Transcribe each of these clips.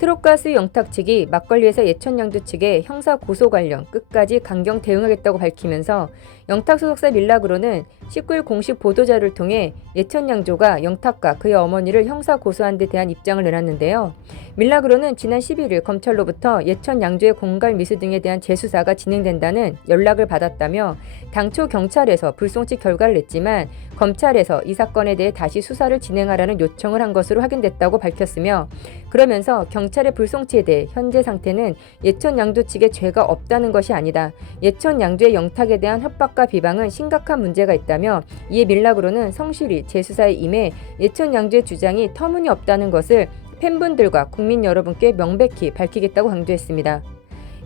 트롯가수 영탁 측이 막걸리 회사 예천양조 측의 형사 고소 관련 끝까지 강경 대응하겠다고 밝히면서 영탁 소속사 밀락으로는 19일 공식 보도자료를 통해 예천양조가 영탁과 그의 어머니를 형사 고소한 데 대한 입장을 내놨는데요. 밀락으로는 지난 11일 검찰로부터 예천양조의 공갈 미수 등에 대한 재수사가 진행된다는 연락을 받았다며 당초 경찰에서 불송치 결과를 냈지만 검찰에서 이 사건에 대해 다시 수사를 진행하라는 요청을 한 것으로 확인됐다고 밝혔으며 그러면서 경찰의 불송치에 대해 현재 상태는 예천양조 측에 죄가 없다는 것이 아니다. 예천양조의 영탁에 대한 협박과 비방은 심각한 문제가 있다며 이에 밀락으로는 성실히 재수사에 임해 예천양조의 주장이 터무니없다는 것을 팬분들과 국민 여러분께 명백히 밝히겠다고 강조했습니다.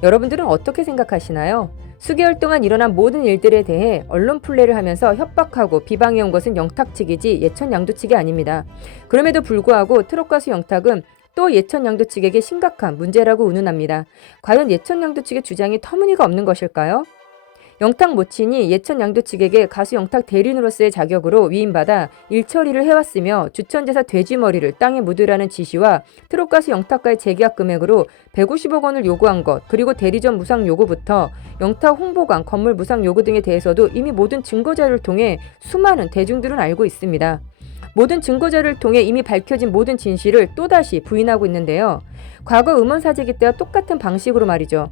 여러분들은 어떻게 생각하시나요? 수개월 동안 일어난 모든 일들에 대해 언론 플레이를 하면서 협박하고 비방해온 것은 영탁 측이지 예천양조 측이 아닙니다. 그럼에도 불구하고 트롯가수 영탁은 또 예천양조 측에게 심각한 문제라고 운운합니다. 과연 예천양조 측의 주장이 터무니가 없는 것일까요? 영탁 모친이 예천양조 측에게 가수 영탁 대리인으로서의 자격으로 위임받아 일처리를 해왔으며 주천제사 돼지머리를 땅에 묻으라는 지시와 트롯가수 영탁과의 재계약 금액으로 150억 원을 요구한 것, 그리고 대리점 무상 요구부터 영탁 홍보관 건물 무상 요구 등에 대해서도 이미 모든 증거자료를 통해 수많은 대중들은 알고 있습니다. 모든 증거자료를 통해 이미 밝혀진 모든 진실을 또다시 부인하고 있는데요. 과거 음원 사재기 때와 똑같은 방식으로 말이죠.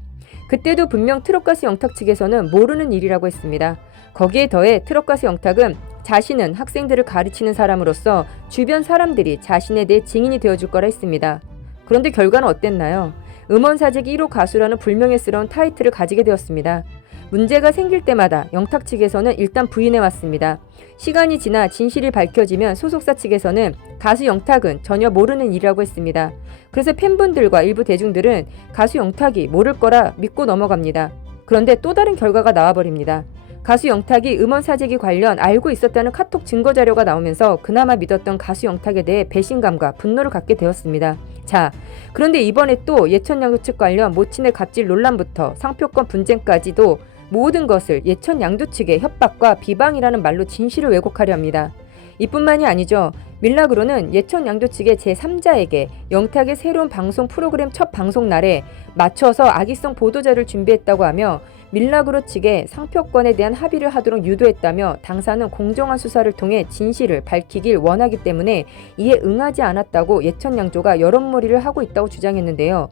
그때도 분명 트롯가수 영탁 측에서는 모르는 일이라고 했습니다. 거기에 더해 트롯가수 영탁은 자신은 학생들을 가르치는 사람으로서 주변 사람들이 자신에 대해 증인이 되어줄 거라 했습니다. 그런데 결과는 어땠나요? 음원 사재기 1호 가수라는 불명예스러운 타이틀을 가지게 되었습니다. 문제가 생길 때마다 영탁 측에서는 일단 부인해왔습니다. 시간이 지나 진실이 밝혀지면 소속사 측에서는 가수 영탁은 전혀 모르는 일이라고 했습니다. 그래서 팬분들과 일부 대중들은 가수 영탁이 모를 거라 믿고 넘어갑니다. 그런데 또 다른 결과가 나와버립니다. 가수 영탁이 음원 사재기 관련 알고 있었다는 카톡 증거자료가 나오면서 그나마 믿었던 가수 영탁에 대해 배신감과 분노를 갖게 되었습니다. 자, 그런데 이번에 또 예천양조 측 관련 모친의 갑질 논란부터 상표권 분쟁까지도 모든 것을 예천양조 측의 협박과 비방이라는 말로 진실을 왜곡하려 합니다. 이뿐만이 아니죠. 밀락으로는 예천양조 측의 제3자에게 영탁의 새로운 방송 프로그램 첫 방송 날에 맞춰서 악의성 보도자를 준비했다고 하며 밀락으로 측의 상표권에 대한 합의를 하도록 유도했다며 당사는 공정한 수사를 통해 진실을 밝히길 원하기 때문에 이에 응하지 않았다고 예천양조가 여론몰이를 하고 있다고 주장했는데요.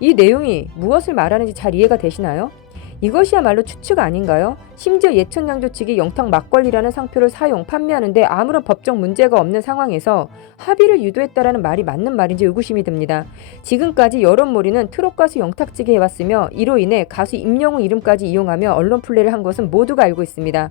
이 내용이 무엇을 말하는지 잘 이해가 되시나요? 이것이야말로 추측 아닌가요? 심지어 예천양조 측이 영탁 막걸리라는 상표를 사용, 판매하는데 아무런 법적 문제가 없는 상황에서 합의를 유도했다라는 말이 맞는 말인지 의구심이 듭니다. 지금까지 여론몰이는 트롯가수 영탁 측이 해왔으며 이로 인해 가수 임영웅 이름까지 이용하며 언론 플레이를 한 것은 모두가 알고 있습니다.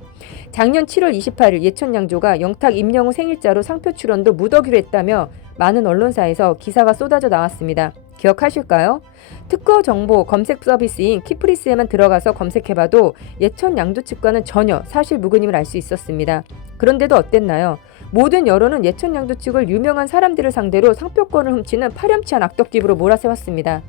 작년 7월 28일 예천양조가 영탁 임영웅 생일자로 상표 출원도 묻어기로 했다며 많은 언론사에서 기사가 쏟아져 나왔습니다. 기억하실까요? 특허 정보 검색 서비스인 키프리스에만 들어가서 검색해봐도 예천양조 측과는 전혀 사실 무근임을 알 수 있었습니다. 그런데도 어땠나요? 모든 여론은 예천양조 측을 유명한 사람들을 상대로 상표권을 훔치는 파렴치한 악덕집으로 몰아세웠습니다.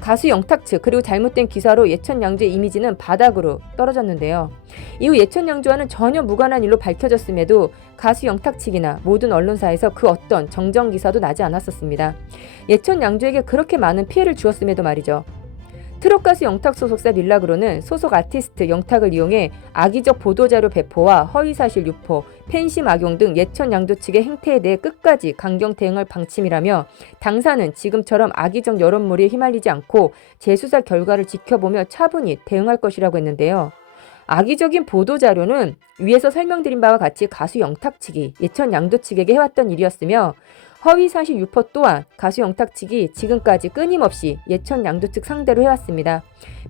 가수 영탁 측 그리고 잘못된 기사로 예천양조의 이미지는 바닥으로 떨어졌는데요. 이후 예천양조와는 전혀 무관한 일로 밝혀졌음에도 가수 영탁 측이나 모든 언론사에서 그 어떤 정정 기사도 나지 않았었습니다. 예천양조에게 그렇게 많은 피해를 주었음에도 말이죠. 트롯가수 영탁 소속사 밀락으로는 소속 아티스트 영탁을 이용해 악의적 보도자료 배포와 허위사실 유포, 팬심 악용 등 예천양조 측의 행태에 대해 끝까지 강경 대응할 방침이라며 당사는 지금처럼 악의적 여론몰이에 휘말리지 않고 재수사 결과를 지켜보며 차분히 대응할 것이라고 했는데요. 악의적인 보도자료는 위에서 설명드린 바와 같이 가수 영탁 측이 예천양조 측에게 해왔던 일이었으며 허위사실 유포 또한 가수 영탁 측이 지금까지 끊임없이 예천양조 측 상대로 해왔습니다.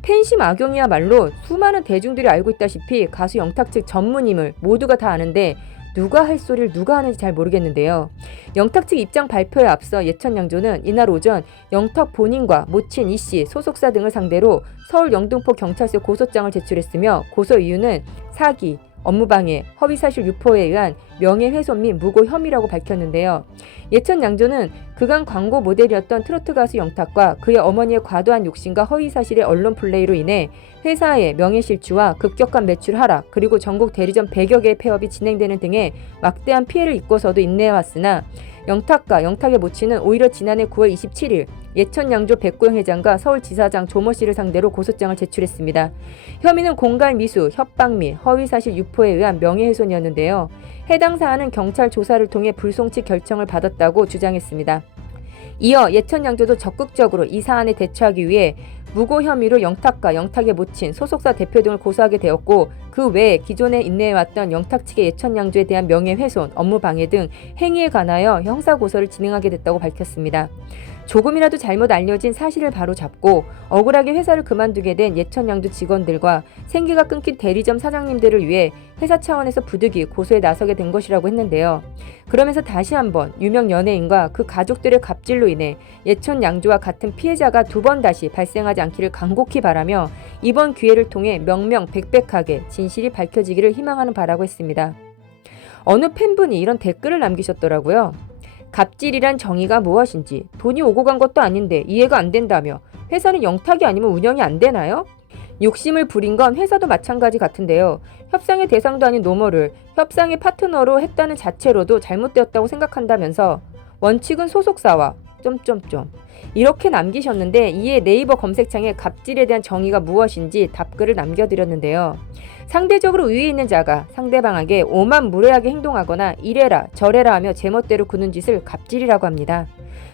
팬심 악용이야말로 수많은 대중들이 알고 있다시피 가수 영탁 측 전문임을 모두가 다 아는데 누가 할 소리를 누가 하는지 잘 모르겠는데요. 영탁 측 입장 발표에 앞서 예천양조는 이날 오전 영탁 본인과 모친 이씨, 소속사 등을 상대로 서울 영등포 경찰서에 고소장을 제출했으며 고소 이유는 사기, 업무방해, 허위사실 유포에 의한 명예훼손 및 무고 혐의라고 밝혔는데요. 예천양조는 그간 광고 모델이었던 트로트 가수 영탁과 그의 어머니의 과도한 욕심과 허위사실의 언론 플레이로 인해 회사의 명예실추와 급격한 매출 하락 그리고 전국 대리점 100여 개의 폐업이 진행되는 등의 막대한 피해를 입고서도 인내해왔으나 영탁과 영탁의 모친은 오히려 지난해 9월 27일 예천양조 백고영 회장과 서울지사장 조모 씨를 상대로 고소장을 제출했습니다. 혐의는 공갈 미수, 협박 및 허위사실 유포에 의한 명예훼손이었는데요. 해당 사안은 경찰 조사를 통해 불송치 결정을 받았다고 주장했습니다. 이어 예천양조도 적극적으로 이 사안에 대처하기 위해 무고 혐의로 영탁과 영탁의 모친, 소속사 대표 등을 고소하게 되었고 그 외에 기존에 인내해왔던 영탁 측의 예천양조에 대한 명예훼손, 업무방해 등 행위에 관하여 형사고소를 진행하게 됐다고 밝혔습니다. 조금이라도 잘못 알려진 사실을 바로잡고 억울하게 회사를 그만두게 된 예천양조 직원들과 생계가 끊긴 대리점 사장님들을 위해 회사 차원에서 부득이 고소에 나서게 된 것이라고 했는데요. 그러면서 다시 한번 유명 연예인과 그 가족들의 갑질로 인해 예천양조와 같은 피해자가 두 번 다시 발생하지 않기를 간곡히 바라며 이번 기회를 통해 명명백백하게 진실이 밝혀지기를 희망하는 바라고 했습니다. 어느 팬분이 이런 댓글을 남기셨더라고요. 갑질이란 정의가 무엇인지, 돈이 오고 간 것도 아닌데 이해가 안 된다며 회사는 영탁이 아니면 운영이 안 되나요? 욕심을 부린 건 회사도 마찬가지 같은데요. 협상의 대상도 아닌 노모를 협상의 파트너로 했다는 자체로도 잘못되었다고 생각한다면서 원칙은 소속사와 이렇게 남기셨는데 이에 네이버 검색창에 갑질에 대한 정의가 무엇인지 답글을 남겨드렸는데요. 상대적으로 위에 있는 자가 상대방에게 오만무례하게 행동하거나 이래라 저래라 하며 제멋대로 구는 짓을 갑질이라고 합니다.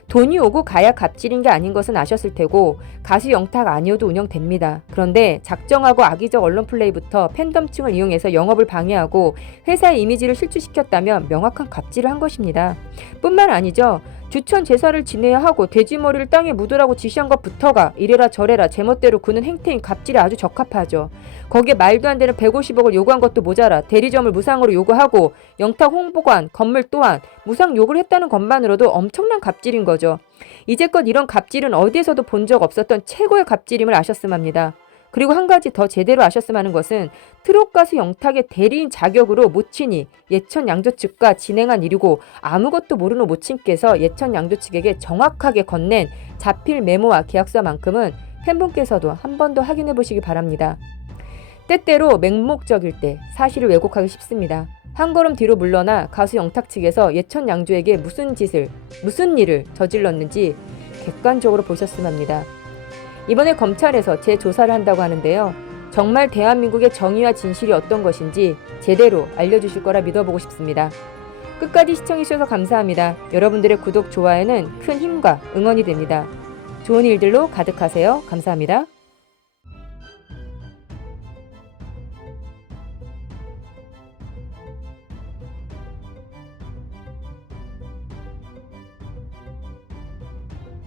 돈이 오고 가야 갑질인 게 아닌 것은 아셨을 테고 가수 영탁 아니어도 운영됩니다. 그런데 작정하고 악의적 언론 플레이부터 팬덤층을 이용해서 영업을 방해하고 회사의 이미지를 실추시켰다면 명확한 갑질을 한 것입니다. 뿐만 아니죠. 주천 제사를 지내야 하고 돼지머리를 땅에 묻으라고 지시한 것부터가 이래라 저래라 제멋대로 구는 행태인 갑질에 아주 적합하죠. 거기에 말도 안 되는 150억을 요구한 것도 모자라 대리점을 무상으로 요구하고 영탁 홍보관, 건물 또한 무상 요구를 했다는 것만으로도 엄청난 갑질인 거죠. 이제껏 이런 갑질은 어디에서도 본 적 없었던 최고의 갑질임을 아셨음 합니다. 그리고 한 가지 더 제대로 아셨음 하는 것은 트롯 가수 영탁의 대리인 자격으로 모친이 예천양조 측과 진행한 일이고 아무것도 모르는 모친께서 예천양조 측에게 정확하게 건넨 자필 메모와 계약서만큼은 팬분께서도 한 번 더 확인해 보시기 바랍니다. 때때로 맹목적일 때 사실을 왜곡하기 쉽습니다. 한 걸음 뒤로 물러나 가수 영탁 측에서 예천양조에게 무슨 일을 저질렀는지 객관적으로 보셨으면 합니다. 이번에 검찰에서 재조사를 한다고 하는데요. 정말 대한민국의 정의와 진실이 어떤 것인지 제대로 알려주실 거라 믿어보고 싶습니다. 끝까지 시청해주셔서 감사합니다. 여러분들의 구독, 좋아요는 큰 힘과 응원이 됩니다. 좋은 일들로 가득하세요. 감사합니다.